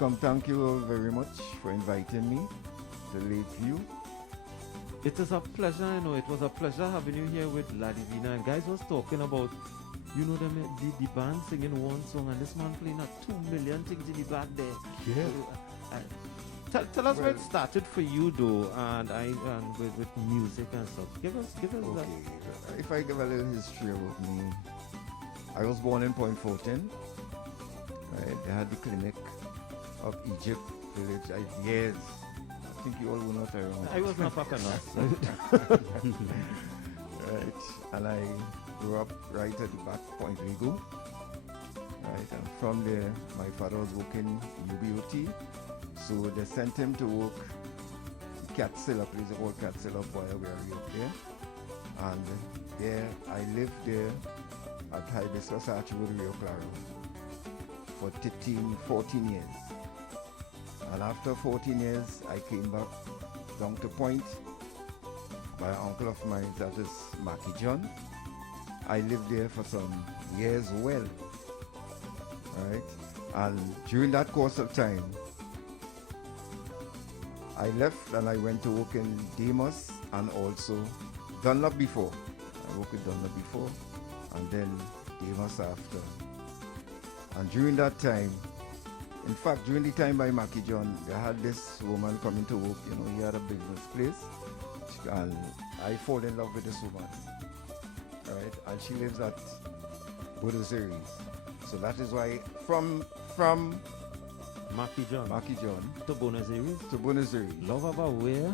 welcome. Thank you all very much for inviting me to Lakeview. It is a pleasure, it was a pleasure having you here with Ladivina. And guys was talking about, the band singing one song and this man playing a 2 million things in the back there. Yeah. Tell us where it started for you though, and with music and stuff. Give us that. If I give a little history about me, I was born in Point Fortin. Right, they had the clinic of Egypt village. Yes, I think you all were not around. I was not back enough. Right, and I grew up right at the back Point Vigo. Right, and from there, my father was working UBOT, so they sent him to work Catzilla, place called Catzilla Boya, where we up there. And there, I lived there at Hibiscus Archwood, Rio Claro, for 14 years. And after 14 years, I came back down to Point. My uncle of mine, that is Mackie John. I lived there for some years well, right? And during that course of time, I left and I went to work in Demas and also Dunlop before. I worked with Dunlop before and then Demas after. And during that time, in fact, during the time by Mackie John, they had this woman coming to work, he had a business place. And I fall in love with this woman, right? And she lives at Buenos Aires. So that is why from Mackie John to Buenos Aires. Love about where?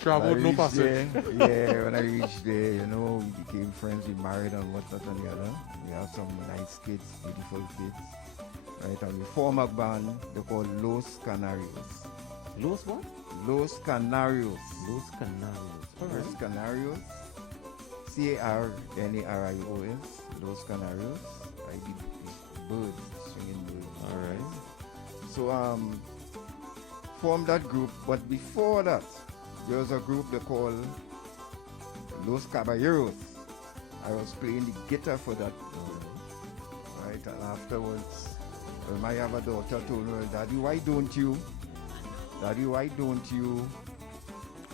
Traveled no passage. When I reached there, we became friends, we married and whatnot and the other. We have some nice kids, beautiful kids. Right, and we form a band they call Los Canarios. Los what? Los Canarios. Los Canarios. Los Canarios. Canarios. Los Canarios. Like the birds, swinging birds. Alright. So formed that group, but before that, there was a group they call Los Caballeros. I was playing the guitar for that. Right, and afterwards, my other daughter told me, Daddy, why don't you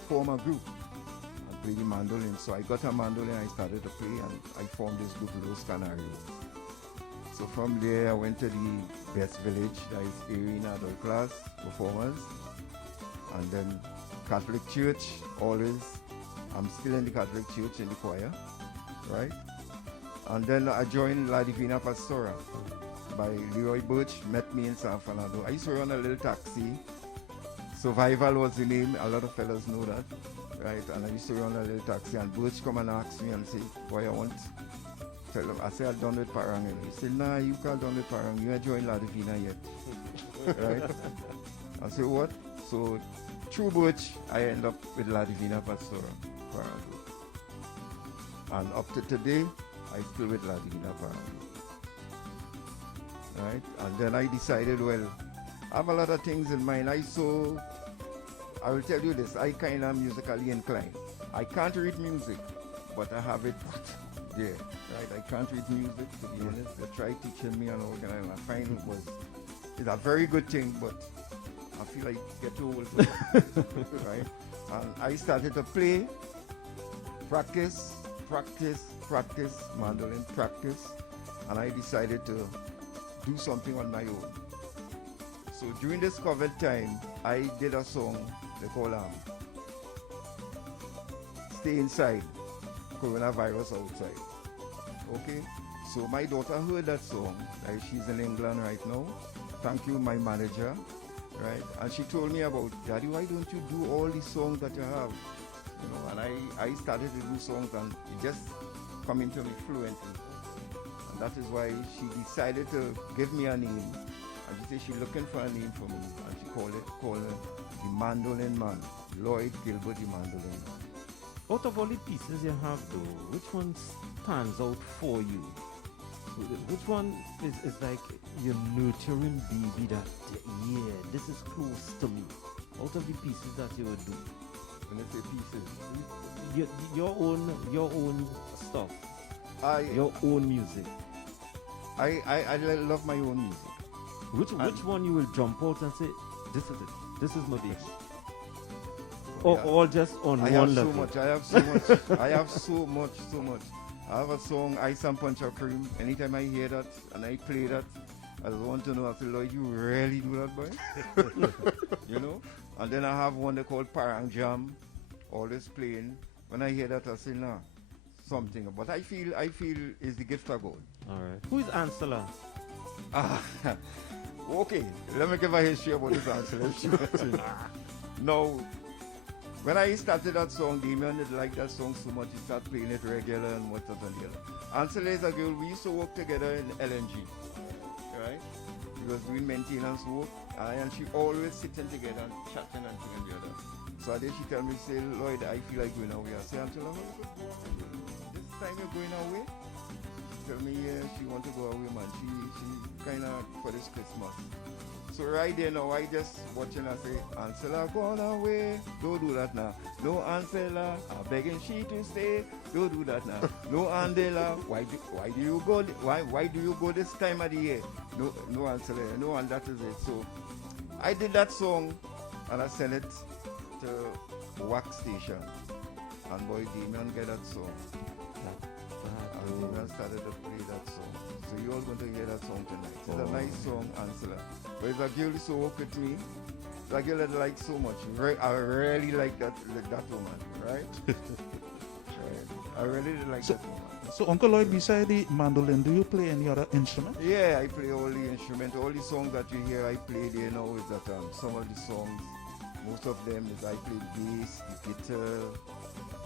form a group and play the mandolin? So I got a mandolin, I started to play, and I formed this group, Los Canarios. So from there, I went to the Best Village, that is arena adult class performers, and then Catholic Church, always. I'm still in the Catholic Church in the choir, right? And then I joined La Divina Pastora by Leroy Birch, met me in San Fernando. I used to run a little taxi. Survival was the name, a lot of fellas know that, right? And I used to run a little taxi, and Birch come and ask me and say, why I want fellow. I said, I'm done with Parang. And he said, nah, you can't done with Parang, you ain't joined La Divina yet, right? I said, what? So through Birch, I end up with La Divina Pastora, Parang. And up to today, I still with La Divina Parang. Right? And then I decided, well, I have a lot of things in mind. I will tell you this, I kind of musically inclined. I can't read music, but I have it there, right? I can't read music, to be honest. They tried teaching me and all kind of, I find it's a very good thing, but I feel like get too old for that, right? And I started to play, practice, mandolin practice, and I decided to do something on my own. So during this COVID time, I did a song they call Stay Inside, Coronavirus Outside. Okay? So my daughter heard that song. Like, she's in England right now. Thank you, my manager. Right? And she told me about, Daddy, why don't you do all the songs that you have? And I started to do songs and it just come into me fluently. And that is why she decided to give me a name. And she said she's looking for a name for me. And she called it the Mandolin Man. Lloyd Gilbert, the Mandolin Man. Out of all the pieces you have though, which one stands out for you? Which one is like your nurturing baby that, yeah, this is close to me? Out of the pieces that you would do. When I say pieces, your own stuff, your own music. love my own music. Which one you will jump out and say, this is it, this is my baby? Yeah. Or just on I one have so level? much. I have so much. I have so much. I have a song, Ice and Punch of Cream. Anytime I hear that and I play that, I just want to know, I say, Lloyd, you really do that, boy? You know? And then I have one they call Parang Jam, always playing. When I hear that, I say, nah, something. But I feel it's the gift of God. All right. Who is Ansela? Ah, okay, let me give a history about this Ansela. Now, when I started that song, Damien did like that song so much, he started playing it regular and what and the other. Ansela is a girl, we used to work together in LNG, right? We was doing maintenance work, and she always sitting together and chatting and thing and the other. So then she tell me, say, Lloyd, I feel like going away. I say, Ansela, this time you're going away? She tell me, yeah, she want to go away, man. She kind of for this Christmas. So right there now, I just watching her say, Ansela gone away. Don't do that now. No Ansela, I'm begging she to stay. Don't do that now. No Andela, why do you go? Why do you go this time of the year? No Ansela, no, and that is it. So I did that song and I sent it to Wax Station. And boy, Damien get that song. And Damien started to play that song. So you all going to hear that song tonight. It's a nice song, Ansela. But it's a girl so work with me. It's a girl that I like so much. I really like that woman, right? Right. I really like that woman. So, Uncle Lloyd, beside the mandolin, do you play any other instrument? Yeah, I play all the instruments. All the songs that you hear I play there now is that some of the songs, most of them is I play bass, the guitar,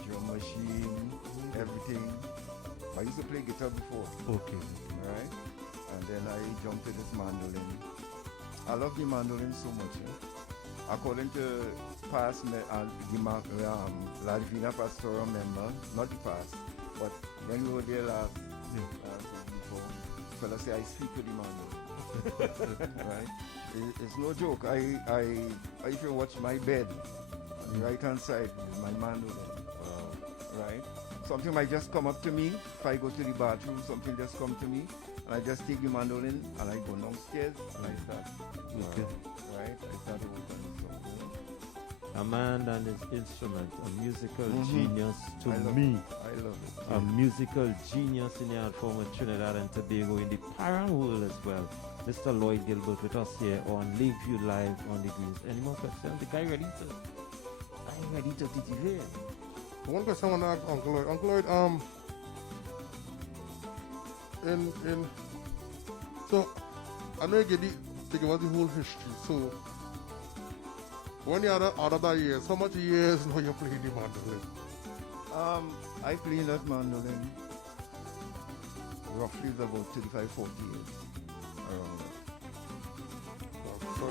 drum machine, everything. I used to play guitar before. Okay. Right? And then I jumped to this mandolin. I love the mandolin so much. According to past La Divina Pastoral member, not the past, but when we were there last week before, fella say I speak to the mandolin. Right? It's no joke. I if you watch my bed on the right hand side is my mandolin. Right? Something might just come up to me. If I go to the bathroom, something just come to me. And I just take the mandolin and I go downstairs and I start. Okay. Right? I start working. So, A man and his instrument, a musical genius to I love me. it. I love it. A musical genius in the art form of Trinidad and Tobago in the Parang world as well. Mr. Lloyd Gilbert with us here on Lakeview Live on the Greens. Any more questions? The guy ready to TTV. One question I want to ask Uncle Lloyd. Uncle Lloyd, so I know you get to give us the whole history. So when you are out of that years, how much years now you play the mandolin? I play that mandolin roughly about 35-40 years around that. So,